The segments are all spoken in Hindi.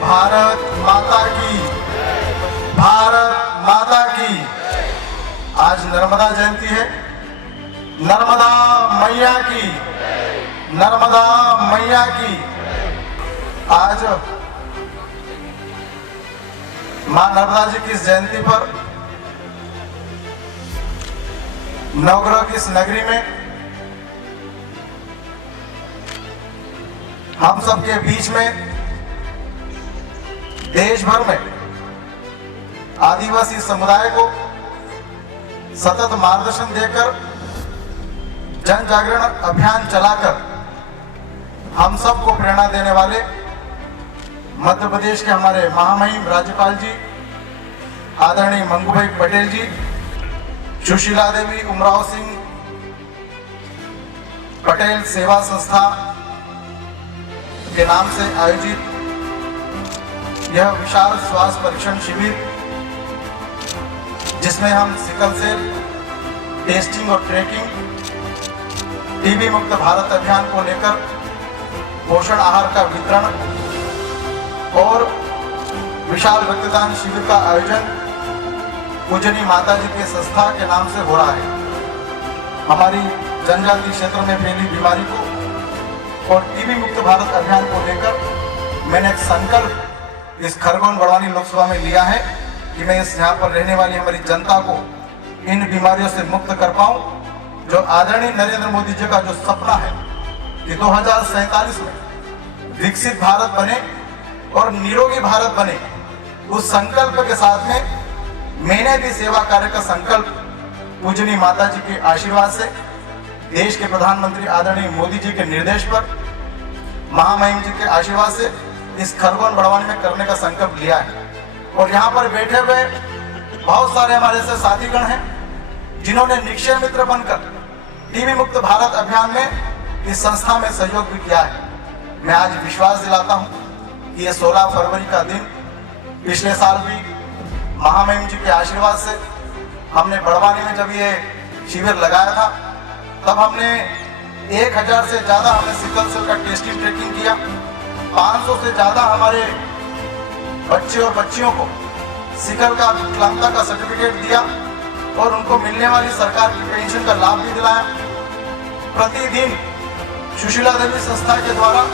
भारत माता की, भारत माता की। आज नर्मदा जयंती है। नर्मदा मैया की, नर्मदा मैया की। आज मां नर्मदा जी की इस जयंती पर नवग्रह की इस नगरी में हम सबके बीच में, देश भर में आदिवासी समुदाय को सतत मार्गदर्शन देकर, जन जागरण अभियान चलाकर हम सबको प्रेरणा देने वाले मध्य प्रदेश के हमारे महामहिम राज्यपाल जी आदरणीय मंगूभाई पटेल जी, सुशीला देवी उमराव सिंह पटेल सेवा संस्था के नाम से आयोजित यह विशाल स्वास्थ्य परीक्षण शिविर, जिसमें हम सिकल सेल टेस्टिंग और ट्रैकिंग, टीबी मुक्त भारत अभियान को लेकर पोषण आहार का वितरण और विशाल रक्तदान शिविर का आयोजन पूजनी माता जी के संस्था के नाम से हो रहा है। हमारी जनजातीय क्षेत्र में फैली बीमारी को और टीबी मुक्त भारत अभियान को लेकर मैंने एक संकल्प इस खरगोन बड़वानी लोकसभा में लिया है कि मैं इस यहाँ पर रहने वाली हमारी जनता को इन बीमारियों से मुक्त कर पाऊं। जो आदरणीय नरेंद्र मोदी जी का जो सपना है कि 2047 में विकसित भारत बने और निरोगी भारत बने, उस संकल्प के साथ में मैंने भी सेवा कार्य का संकल्प पूजनी माता जी के आशीर्वाद से, देश के प्रधानमंत्री आदरणीय मोदी जी के निर्देश पर, महामहिम जी के आशीर्वाद से इस खरगोन बड़वानी में करने का संकल्प लिया है। और यहाँ पर बैठे हुए बहुत सारे हमारे से साथीगण हैं जिन्होंने निक्षय मित्र बनकर टीबी मुक्त भारत अभियान में इस संस्था में सहयोग भी किया है। मैं आज विश्वास दिलाता हूँ कि ये 16 फरवरी का दिन पिछले साल भी महामहिम जी के आशीर्वाद से हमने बड़वानी में जब ये शिविर लगाया था, तब हमने 1000 से ज्यादा हमने सिकल सेल का टेस्टिंग ट्रैकिंग किया। 500 से ज्यादा हमारे बच्चे और बच्चियों को सिकल का विकलांगता का सर्टिफिकेट दिया और उनको मिलने वाली सरकार की पेंशन का लाभ भी दिलाया। प्रतिदिन सुशीला देवी संस्था के द्वारा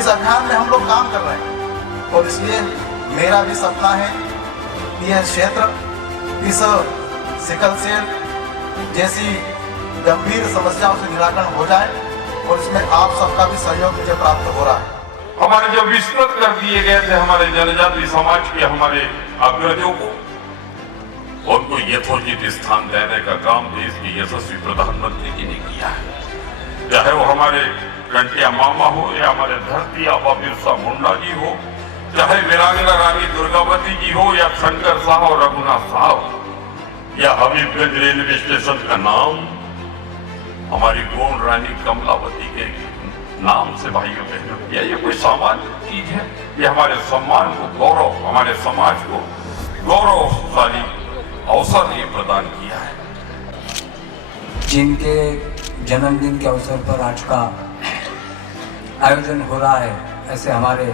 इस अभियान में हम लोग काम कर रहे हैं और इसलिए मेरा भी सपना है कि यह क्षेत्र इस सिकल सेल जैसी गंभीर समस्याओं से निराकरण हो जाए और इसमें आप सबका भी सहयोग मुझे प्राप्त हो रहा है। हमारे जो विस्मृत कर दिए गए थे हमारे जनजाति समाज के हमारे अग्रजों को, उनको यथोचित स्थान देने का काम देश के यशस्वी प्रधानमंत्री जी ने किया है। चाहे वो हमारे कंटिया मामा हो या हमारे धरती आबा बिरसा मुंडा जी हो, चाहे वीरांगना रानी दुर्गावती जी हो या शंकर साहब और रघुनाथ साहब, या हबीबगंज रेलवे स्टेशन का नाम हमारी गोंड रानी कमलावती के नाम से भाइयों बहनों, ये कोई सामान्य चीज है? ये हमारे सम्मान को, गौरव, हमारे समाज को गौरवशाली अवसर ये प्रदान किया है। जिनके जन्मदिन के अवसर पर आज का आयोजन हो रहा है, ऐसे हमारे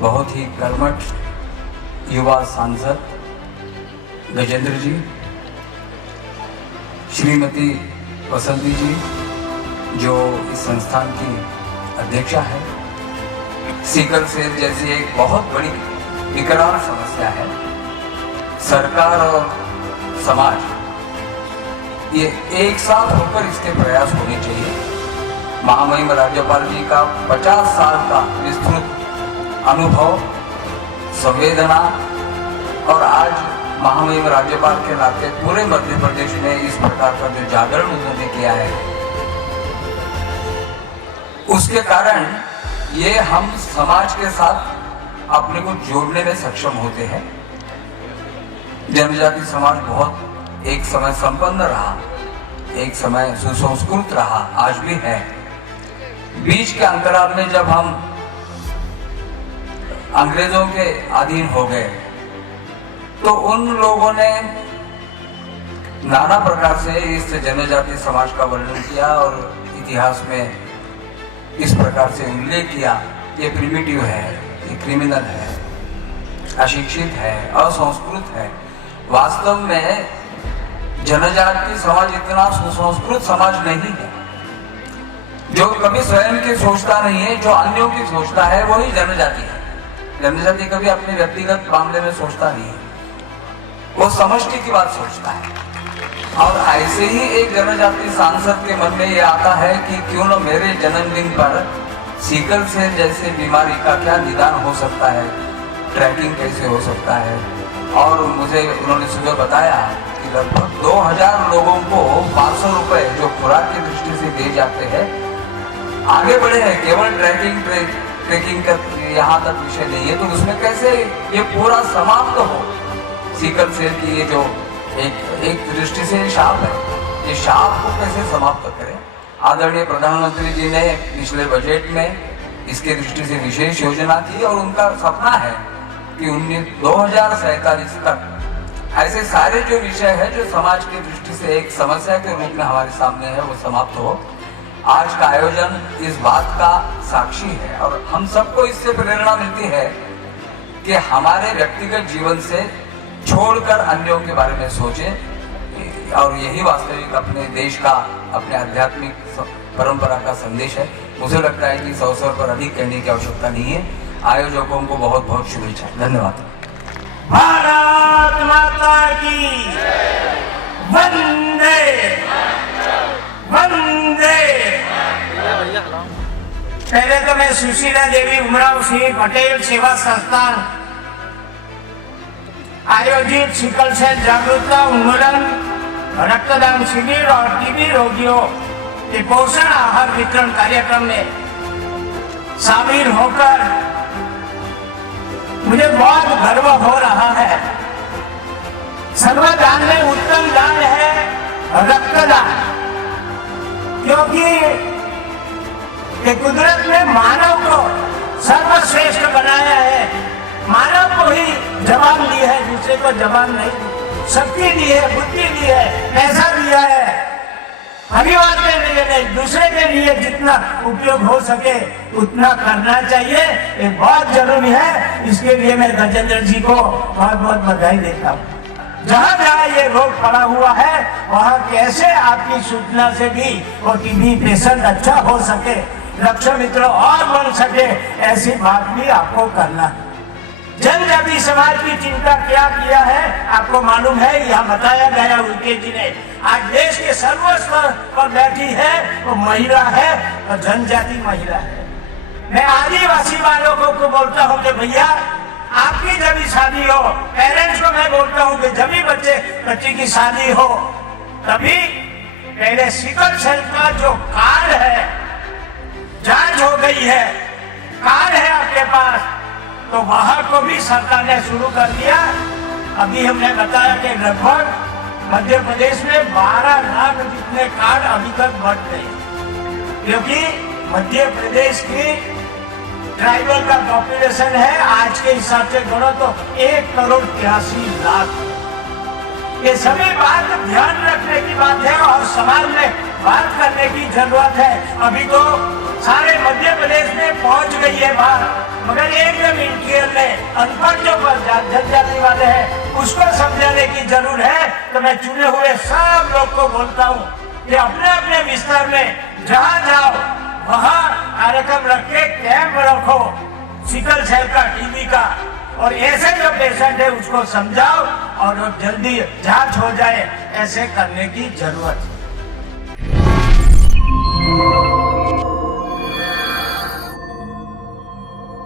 बहुत ही कर्मठ युवा सांसद गजेंद्र जी, श्रीमती वसंती जी जो इस संस्थान की अध्यक्षा है। सिकल सेल जैसी एक बहुत बड़ी विकराल समस्या है। सरकार और समाज ये एक साथ होकर इसके प्रयास होने चाहिए। महामहिम राज्यपाल जी का 50 साल का विस्तृत अनुभव, संवेदना और आज महामहिम राज्यपाल के नाते पूरे मध्य प्रदेश में इस प्रकार का जो जागरण उन्होंने किया है, उसके कारण ये हम समाज के साथ अपने को जोड़ने में सक्षम होते हैं। जनजाति समाज बहुत एक समय संपन्न रहा, एक समय सुसंस्कृत रहा, आज भी है। बीच के अंतराल में जब हम अंग्रेजों के अधीन हो गए तो उन लोगों ने नाना प्रकार से इस जनजाति समाज का वर्णन किया और इतिहास में इस प्रकार से उल्लेख किया, ये प्रिमिटिव है, ये कि क्रिमिनल है, अशिक्षित है, असंस्कृत है। वास्तव में जनजाति समाज इतना सुसंस्कृत समाज नहीं है। जो कभी स्वयं की सोचता नहीं है, जो अन्यों की सोचता है, वही जनजाति है। जनजाति कभी अपने व्यक्तिगत मामले में सोचता नहीं है, वो समष्टि की बात सोचता है। और ऐसे ही एक जनजाति सांसद के मन में ये आता है कि क्यों न मेरे जन्मदिन पर सिकल सेल जैसे बीमारी का क्या निदान हो सकता है, ट्रैकिंग कैसे हो सकता है। और मुझे उन्होंने सुबह बताया कि लगभग 2000 लोगों को 500 रुपए जो खुराक की दृष्टि से दिए जाते हैं, आगे बढ़े हैं। केवल ट्रैकिंग का यहाँ तक विषय नहीं है, तो उसमें कैसे ये पूरा समाप्त हो। सिकल सेल की ये जो एक दृष्टि से शाप है, ये शाप को कैसे समाप्त करें। आदरणीय प्रधानमंत्री जी ने पिछले बजट में इसके दृष्टि से विशेष योजना की और उनका सपना है कि 2047 तक ऐसे सारे जो विषय है जो समाज की दृष्टि से एक समस्या के रूप में हमारे सामने है, वो समाप्त हो। आज का आयोजन इस बात का साक्षी है और हम सबको इससे प्रेरणा मिलती है कि हमारे व्यक्तिगत जीवन से छोड़कर अन्यों के बारे में सोचें। और यही वास्तविक अपने देश का, अपने आध्यात्मिक परंपरा का संदेश है। मुझे लगता है कि इस अवसर पर अधिक कहने की आवश्यकता नहीं है। आयोजकों को बहुत बहुत शुभेच्छा। धन्यवाद। भारत माता की वंदे वंदे। पहले तो मैं सुशीला देवी उमराव सिंह पटेल सेवा संस्थान आयोजित सिकल सेल जागरूकता उन्मूलन, रक्तदान शिविर और टीबी रोगियों के पोषण आहार वितरण कार्यक्रम में शामिल होकर मुझे बहुत गर्व हो रहा है। सर्वदान में उत्तम दान है रक्तदान, क्योंकि कुदरत ने मानव को सर्वश्रेष्ठ बनाया है। मानव को ही जवान दी है, दूसरे को जवान नहीं। शक्ति दी है, बुद्धि दी है, पैसा दिया है। परिवार के लिए नहीं, दूसरे के लिए जितना उपयोग हो सके उतना करना चाहिए। ये बहुत जरूरी है। इसके लिए मैं गजेंद्र जी को बहुत बहुत बधाई देता हूँ। जहाँ जहाँ ये रोग पड़ा हुआ है, वहाँ कैसे आपकी सूचना से भी वो टीबी पेशेंट अच्छा हो सके, रक्षा मित्र और बन सके, ऐसी बात भी आपको करना है। जनजाति समाज की चिंता क्या किया है आपको मालूम है, यह बताया गया उनके जी ने। आज देश के सर्वस्तर पर बैठी है वो महिला है और जनजाति महिला है। मैं आदिवासी वालों को बोलता हूँ कि भैया आपकी जब भी शादी हो, पेरेंट्स को मैं बोलता हूँ कि जब भी बच्चे की शादी हो, तभी पहले सिकल सेल का जो कार्ड है, जांच हो गई है, कार्ड है आपके पास, तो वहां को भी सरकार ने शुरू कर दिया। अभी हमने बताया कि लगभग मध्य प्रदेश में 12 लाख जितने कार्ड अभी तक बढ़ गए, क्योंकि मध्य प्रदेश की ट्राइबल का पॉपुलेशन है आज के हिसाब से गणो तो 1,83,00,000। ये सभी बात ध्यान रखने की बात है और समाज में बात करने की जरूरत है। अभी तो सारे मध्य प्रदेश में पहुंच गई है बात, मगर एकदम इंटीरियर में अनपढ़ जो जनजाति वाले हैं उसको समझाने की जरूरत है। तो मैं चुने हुए सब लोग को बोलता हूँ कि अपने अपने विस्तार में जहाँ जाओ वहाँ कार्यक्रम रख के कैंप रखो सिकल सेल का, टीबी का, और ऐसे जो पेशेंट है उसको समझाओ और जल्दी जांच हो जाए। ऐसे करने की जरूरत है।